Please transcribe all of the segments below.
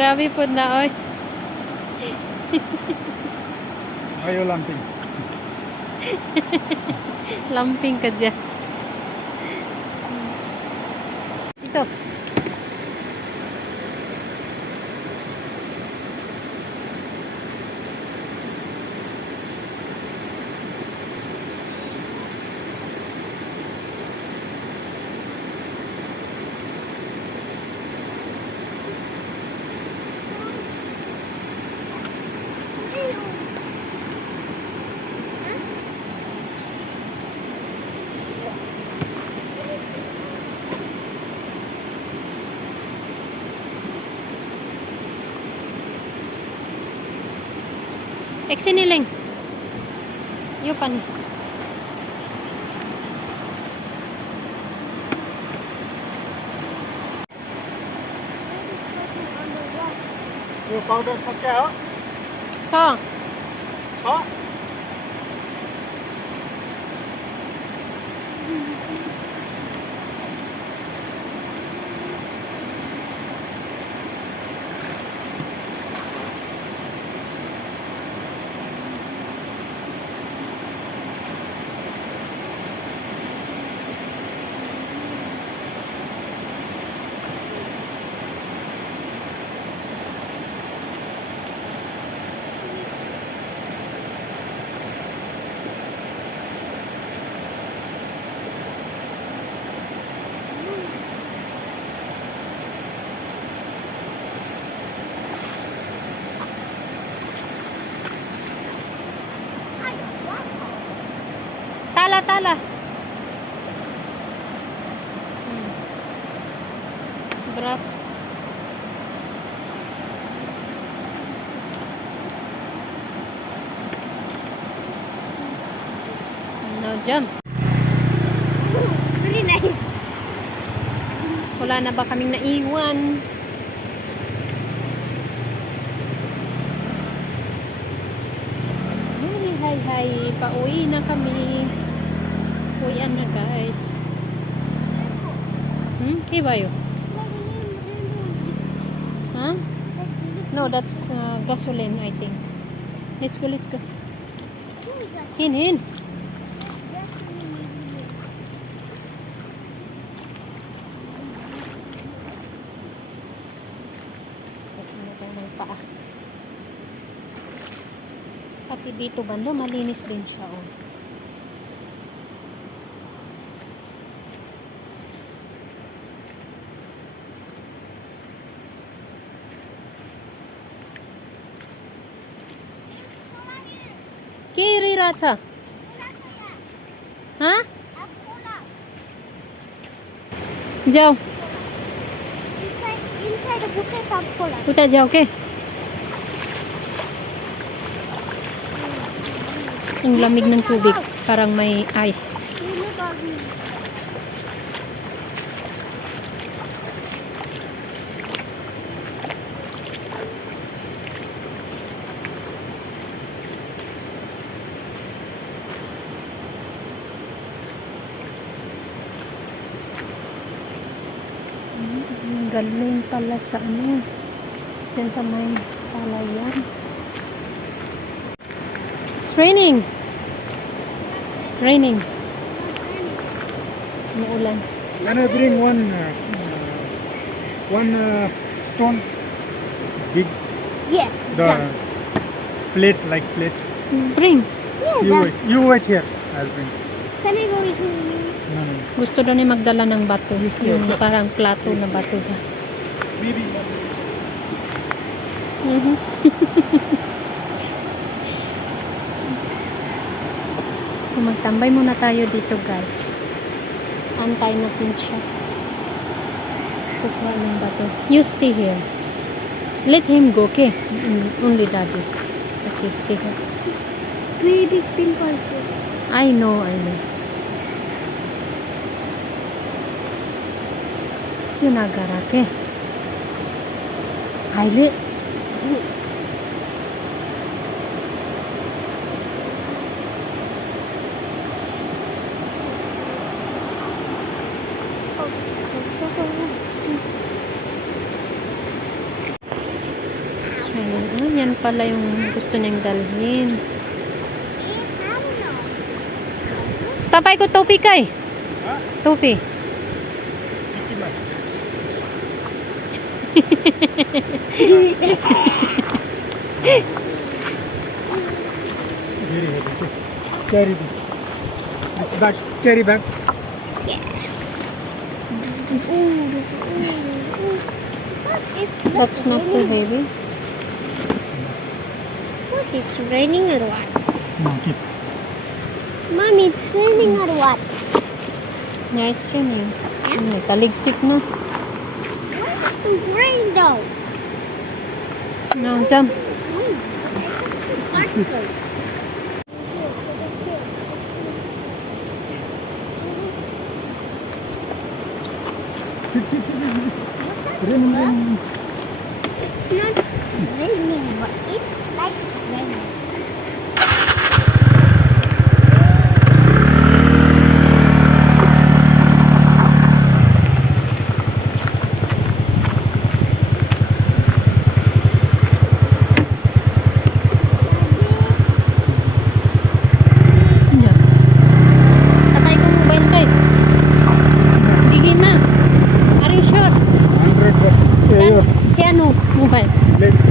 Grabe po na, oy. Ayaw lamping. Lamping ka dyan. Ito. Eksiniling. Yupan. You powder सब क्या है? हाँ. हाँ? Tala. Beras. Now jump. Really nice. Wala na ba kaming naiwan? Hi. Pauwi na kami. Uwian na guys. Kiba yun? Huh? No, that's gasoline, I think. Let's go. Hin. Tapos muna tayo ng paa. Pati dito banda, malinis din siya. Oh. Kiri rasa. Ha? Jauh. Inside the bushes of cola. Udah jauh ke? Ang lamig ng tubig, parang may ice. Galing pala sa ano, dyan sa may palayan. It's raining. Umuulan. Can I bring one stone? Big. Yeah. The plate. Bring. You wait here. I'll bring. Can I go with you? No. Gusto daw ni magdala ng bato. Yung parang plato na bato. Maybe. So magtambay muna tayo dito guys. Antay natin siya. Kukuha ng bato. You stay here. Let him go, okay? Only daddy. Let's you stay here. Very big pimple. I know. Yun nagarake. Haile. Ayan, yan pala yung gusto niyang dalhin. Papay ko topi kay. Ha? Topi. Mickey Mouse. Very heavy. Carry this. This bag. Carry bag. That's not too heavy. What? It's raining or what? No, keep. Mommy, it's raining or what? Yeah, it's raining. Taligsik na. Why does the rain though? No, jump. It's the particles. Sit, sit, sit. What's Rain, that? rain. It's not raining, but it's like raining. Jump. Patay ko mobile kay. Bigay na. Are you sure? 100%. Yeah, Si ano? Mobile. let's.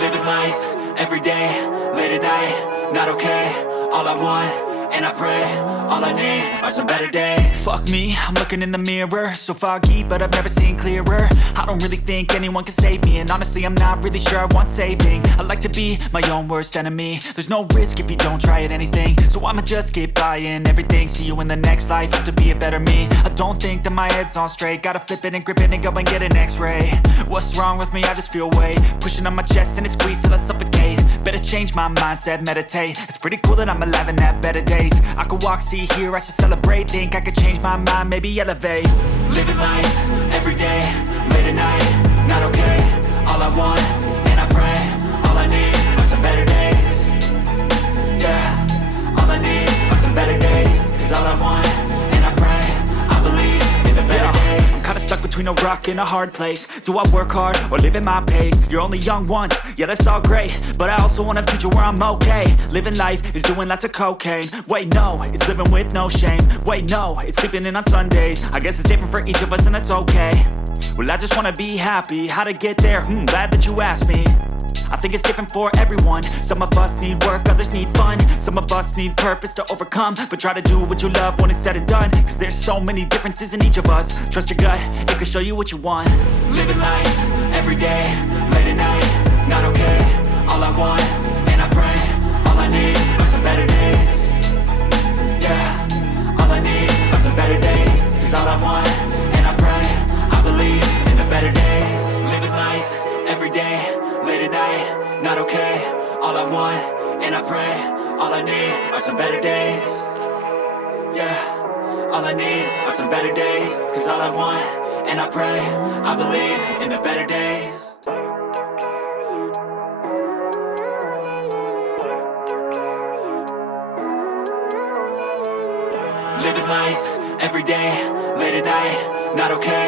Living life, every day, late at night, not okay. All I want, and I pray, all I need are some better days. Fuck me, I'm looking in the mirror, so foggy, but I've never seen clearer. I don't really think anyone can save me, and honestly I'm not really sure I want saving. I like to be my own worst enemy. There's no risk if you don't try at anything, so I'ma just keep buying everything. See you in the next life, have to be a better me. I don't think that my head's on straight, gotta flip it and grip it and go and get an x-ray. What's wrong with me? I just feel weight pushing on my chest and it squeezes till I suffocate. Better change my mindset, meditate. It's pretty cool that I'm alive and have better days. I could walk, see, hear, I should celebrate. Think I could change my mind, maybe elevate. Living life, every day, late at night, not okay. All I want, and I pray, all I need are some better days. Yeah, all I need are some better days. Cause all I want, and I pray, I believe in the better days. I'm kinda stuck between a rock and a hard place. Do I work hard or live at my pace? You're only young once, yeah that's all great, but I also want a future where I'm okay. Living life is doing lots of cocaine. Wait no, it's living with no shame. Wait no, it's sleeping in on Sundays. I guess it's different for each of us and that's okay. Well I just wanna be happy, how to get there? Glad that you asked me. I think it's different for everyone. Some of us need work, others need fun. Some of us need purpose to overcome. But try to do what you love when it's said and done. Cause there's so many differences in each of us. Trust your gut, it can show you what you want. Living life, every day, late at night, not okay. All I want, and I pray, all I need are some better days. Yeah, all I need are some better days. Cause all I want, and I pray, I believe in the better days. Living life, every day, late at night, not okay. All I want, and I pray, all I need are some better days. Yeah, all I need are some better days. Cause all I want, and I pray, I believe in the better days. Living life, every day, late at night, not okay.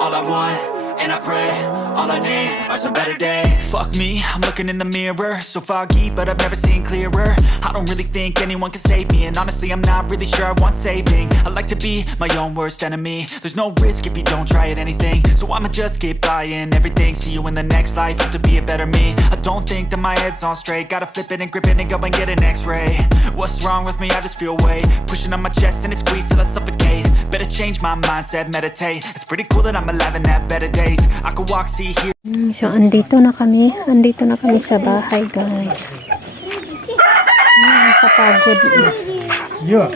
All I want, and I pray, all I need are some better days. Fuck me, I'm looking in the mirror, so foggy, but I've never seen clearer. I don't really think anyone can save me, and honestly I'm not really sure I want saving. I like to be my own worst enemy. There's no risk if you don't try at anything, so I'ma just keep buying everything. See you in the next life, have to be a better me. I don't think that my head's on straight, gotta flip it and grip it and go and get an x-ray. What's wrong with me? I just feel weight pushing on my chest and it squeezes till I suffocate. Better change my mindset, meditate. It's pretty cool that I'm alive and have better days. I could walk, see, hear. So, andito na kami. Andito na kami sa bahay, guys. Kapagod. Yeah.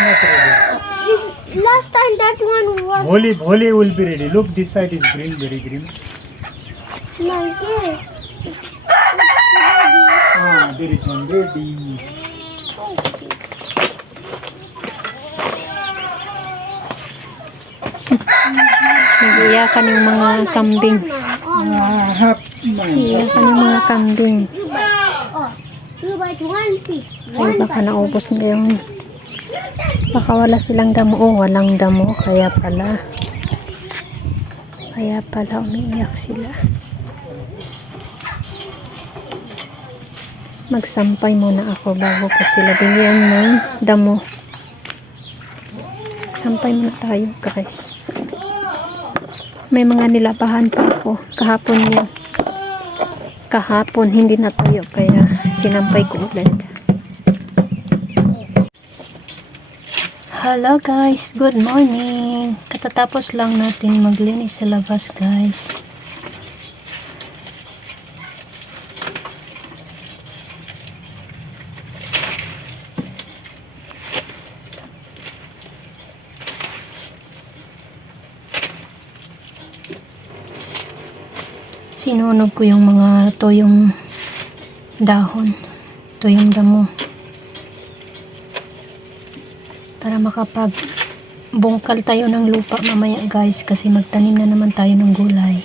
Not ready. Last time that one was Bholi will be ready. Look, this side is green, very green. like this. Ah, there is one ready. Nag-iyakan yung mga kambing. Oh, Half Iyan pa ng mga kambing. You buy one fish. Ay, baka naubos ngayon. Baka wala silang damo. Oh, walang damo. Kaya pala umiiyak sila. Magsampay muna ako bago ko sila bigyan ng damo. Sampay muna tayo, guys. May mga nilabahan pa ako. Kahapon yan. Kahapon, hindi natuyo. Kaya sinampay ko ulit. Hello guys, good morning. Katatapos lang natin maglinis sa labas, guys. Sinunog ko yung mga toyong dahon, toyong damo, para makapag bungkal tayo ng lupa mamaya, guys, kasi magtanim na naman tayo ng gulay.